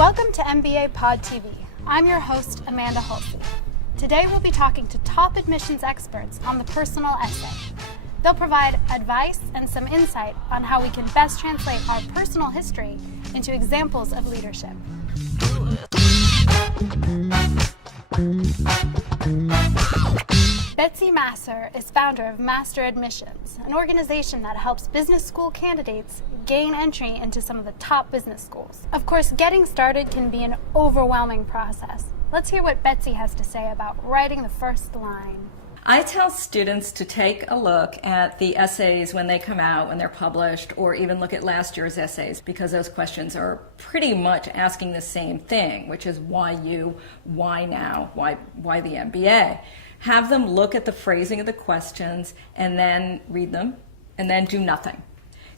Welcome to MBA Pod TV. I'm your host, Amanda Halsey. Today we'll be talking to top admissions experts on the personal essay. They'll provide advice and some insight on how we can best translate our personal history into examples of leadership. Betsy Masser is founder of Master Admissions, an organization that helps business school candidates gain entry into some of the top business schools. Of course, getting started can be an overwhelming process. Let's hear what Betsy has to say about writing the first line. I tell students to take a look at the essays when they come out, when they're published, or even look at last year's essays, because those questions are pretty much asking the same thing, which is why you, why now, why the MBA. Have them look at the phrasing of the questions and then read them and then do nothing.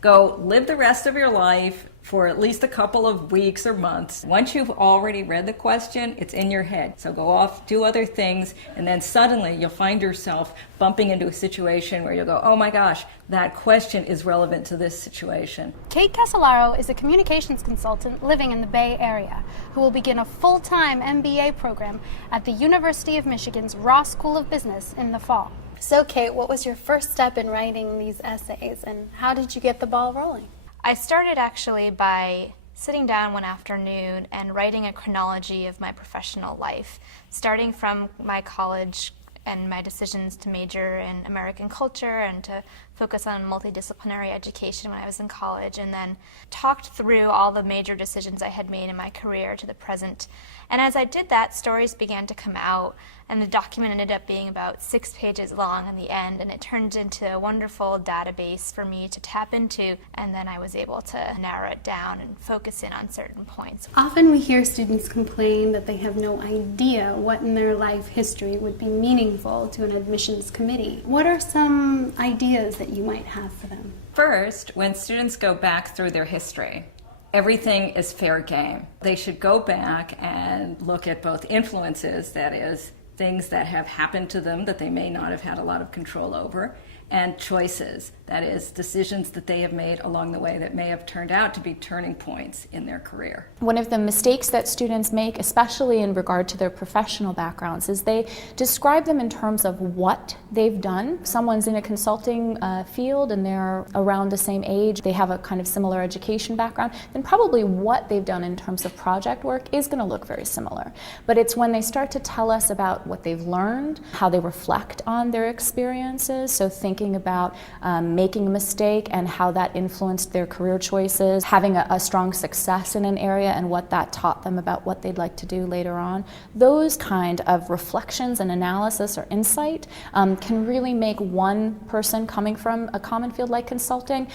Go live the rest of your life for at least a couple of weeks or months. Once you've already read the question, it's in your head. So go off, do other things, and then suddenly you'll find yourself bumping into a situation where you'll go, oh my gosh, that question is relevant to this situation. Kate Casolaro is a communications consultant living in the Bay Area who will begin a full-time MBA program at the University of Michigan's Ross School of Business in the fall. So Kate, what was your first step in writing these essays, and how did you get the ball rolling? I started actually by sitting down one afternoon and writing a chronology of my professional life, starting from my college and my decisions to major in American culture and to focus on multidisciplinary education when I was in college, and then talked through all the major decisions I had made in my career to the present. And as I did that, stories began to come out, and the document ended up being about 6 pages long in the end, and it turned into a wonderful database for me to tap into, and then I was able to narrow it down and focus in on certain points. Often we hear students complain that they have no idea what in their life history would be meaningful to an admissions committee. What are some ideas that you might have for them? First, when students go back through their history, everything is fair game. They should go back and look at both influences, that is, things that have happened to them that they may not have had a lot of control over, and choices, that is, decisions that they have made along the way that may have turned out to be turning points in their career. One of the mistakes that students make, especially in regard to their professional backgrounds, is they describe them in terms of what they've done. Someone's in a consulting field and they're around the same age, they have a kind of similar education background, then probably what they've done in terms of project work is going to look very similar. But it's when they start to tell us about what they've learned, how they reflect on their experiences, so thinking about making a mistake and how that influenced their career choices, having a strong success in an area and what that taught them about what they'd like to do later on. Those kind of reflections and analysis or insight can really make one person coming from a common field like consulting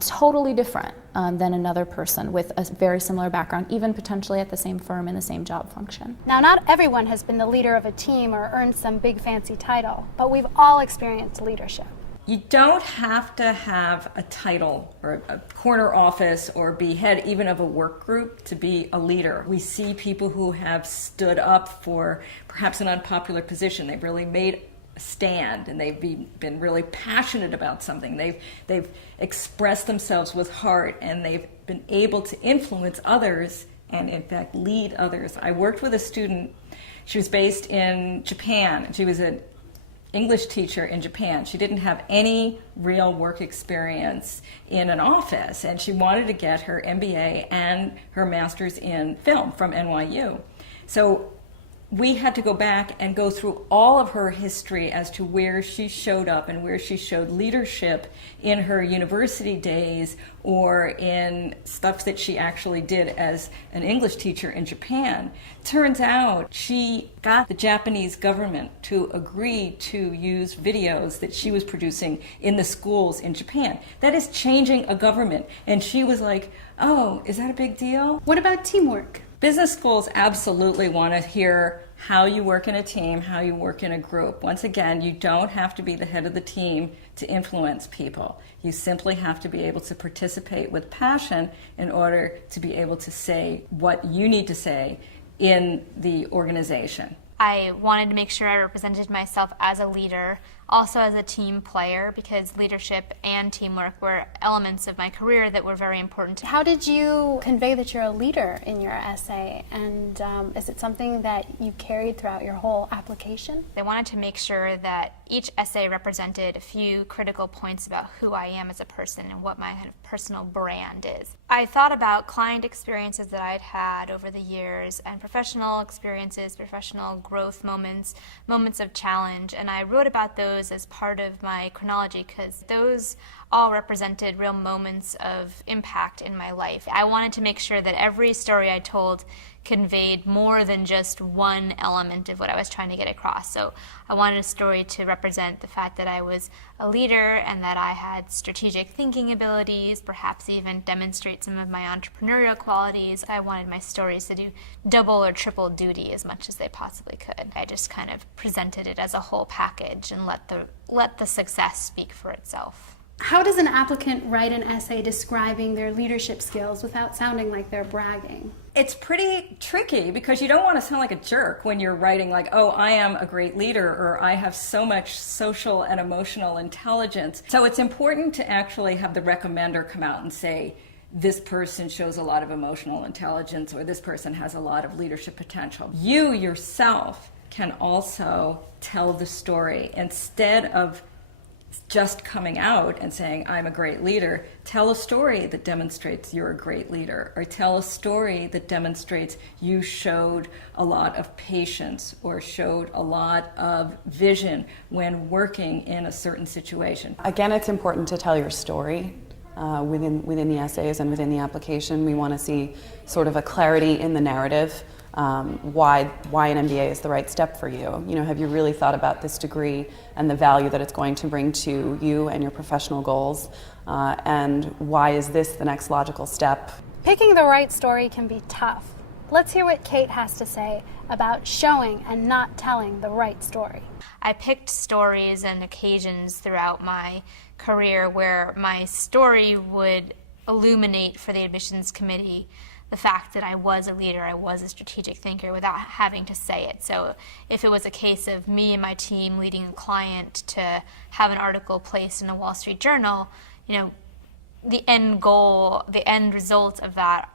totally different than another person with a very similar background, even potentially at the same firm in the same job function. Now, not everyone has been the leader of a team or earned some big fancy title, but we've all experienced leadership. You don't have to have a title or a corner office or be head even of a work group to be a leader. We see people who have stood up for perhaps an unpopular position. They've really made a stand and they've been really passionate about something. They've expressed themselves with heart and they've been able to influence others and in fact lead others. I worked with a student. She was based in Japan. She was an English teacher in Japan. She didn't have any real work experience in an office, and she wanted to get her MBA and her master's in film from NYU. So we had to go back and go through all of her history as to where she showed up and where she showed leadership in her university days or in stuff that she actually did as an English teacher in Japan. Turns out she got the Japanese government to agree to use videos that she was producing in the schools in Japan. That is changing a government. And she was like, oh, is that a big deal? What about teamwork? Business schools absolutely want to hear how you work in a team, how you work in a group. Once again, you don't have to be the head of the team to influence people. You simply have to be able to participate with passion in order to be able to say what you need to say in the organization. I wanted to make sure I represented myself as a leader. also as a team player, because leadership and teamwork were elements of my career that were very important to me. How did you convey that you're a leader in your essay, and is it something that you carried throughout your whole application? I wanted to make sure that each essay represented a few critical points about who I am as a person and what my kind of personal brand is. I thought about client experiences that I'd had over the years and professional experiences, professional growth moments, moments of challenge, and I wrote about those as part of my chronology because those all represented real moments of impact in my life. I wanted to make sure that every story I told conveyed more than just one element of what I was trying to get across. So I wanted a story to represent the fact that I was a leader and that I had strategic thinking abilities, perhaps even demonstrate some of my entrepreneurial qualities. I wanted my stories to do double or triple duty as much as they possibly could. I just kind of presented it as a whole package and let the success speak for itself. How does an applicant write an essay describing their leadership skills without sounding like they're bragging? It's pretty tricky because you don't want to sound like a jerk when you're writing like, oh, I am a great leader, or I have so much social and emotional intelligence. So it's important to actually have the recommender come out and say, this person shows a lot of emotional intelligence, or this person has a lot of leadership potential. You yourself can also tell the story instead of just coming out and saying, I'm a great leader. Tell a story that demonstrates you're a great leader, or tell a story that demonstrates you showed a lot of patience or showed a lot of vision when working in a certain situation. Again, it's important to tell your story within the essays and within the application. We want to see sort of a clarity in the narrative. Why an MBA is the right step for you. You know, have you really thought about this degree and the value that it's going to bring to you and your professional goals? And why is this the next logical step? Picking the right story can be tough. Let's hear what Kate has to say about showing and not telling the right story. I picked stories and occasions throughout my career where my story would illuminate for the admissions committee the fact that I was a leader, I was a strategic thinker without having to say it. So if it was a case of me and my team leading a client to have an article placed in a Wall Street Journal, you know, the end goal, the end result of that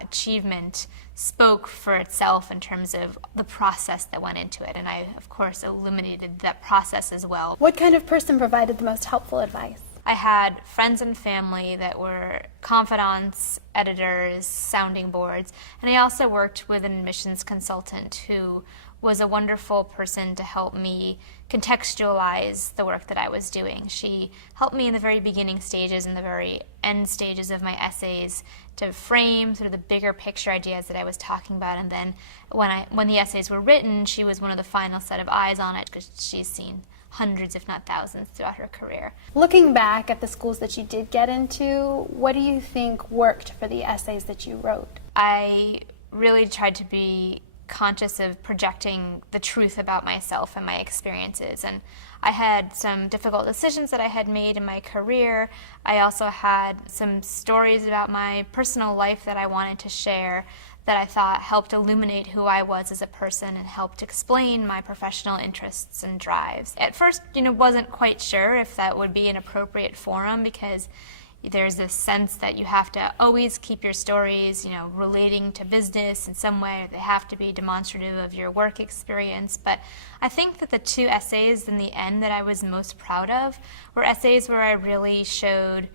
achievement spoke for itself in terms of the process that went into it. And I, of course, illuminated that process as well. What kind of person provided the most helpful advice? I had friends and family that were confidants, editors, sounding boards, and I also worked with an admissions consultant who was a wonderful person to help me contextualize the work that I was doing. She helped me in the very beginning stages and the very end stages of my essays to frame sort of the bigger picture ideas that I was talking about, and then when the essays were written, she was one of the final set of eyes on it because she's seen hundreds, if not thousands, throughout her career. Looking back at the schools that you did get into, what do you think worked for the essays that you wrote? I really tried to be conscious of projecting the truth about myself and my experiences. And I had some difficult decisions that I had made in my career. I also had some stories about my personal life that I wanted to share that I thought helped illuminate who I was as a person and helped explain my professional interests and drives. At first, wasn't quite sure if that would be an appropriate forum because there's this sense that you have to always keep your stories, relating to business in some way. They have to be demonstrative of your work experience. But I think that the two essays in the end that I was most proud of were essays where I really showed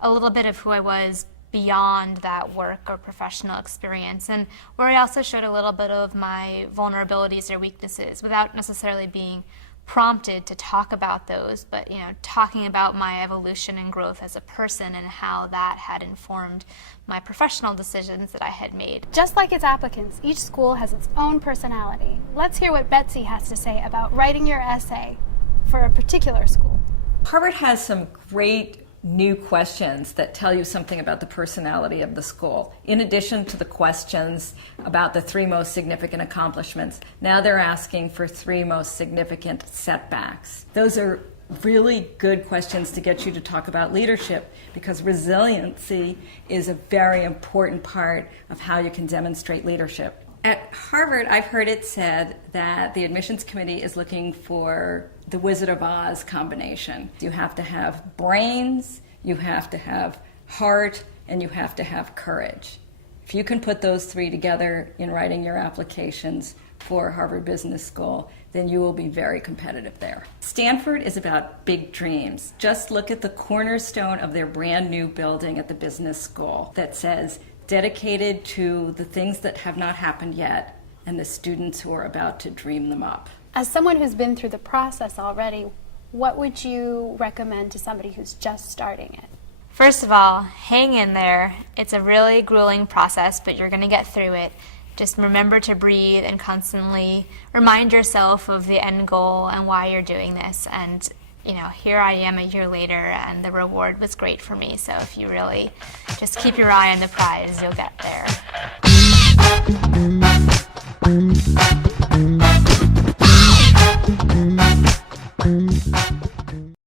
a little bit of who I was beyond that work or professional experience, and where I also showed a little bit of my vulnerabilities or weaknesses without necessarily being prompted to talk about those, but talking about my evolution and growth as a person and how that had informed my professional decisions that I had made. Just like its applicants, each school has its own personality. Let's hear what Betsy has to say about writing your essay for a particular school. Harvard has some great new questions that tell you something about the personality of the school. In addition to the questions about the 3 most significant accomplishments, now they're asking for 3 most significant setbacks. Those are really good questions to get you to talk about leadership because resiliency is a very important part of how you can demonstrate leadership. At Harvard, I've heard it said that the admissions committee is looking for the Wizard of Oz combination. You have to have brains, you have to have heart, and you have to have courage. If you can put those three together in writing your applications for Harvard Business School, then you will be very competitive there. Stanford is about big dreams. Just look at the cornerstone of their brand new building at the business school that says, dedicated to the things that have not happened yet and the students who are about to dream them up. As someone who's been through the process already, what would you recommend to somebody who's just starting it? First of all, hang in there. It's a really grueling process, but you're going to get through it. Just remember to breathe and constantly remind yourself of the end goal and why you're doing this. And here I am a year later, and the reward was great for me. So if you really just keep your eye on the prize, you'll get there.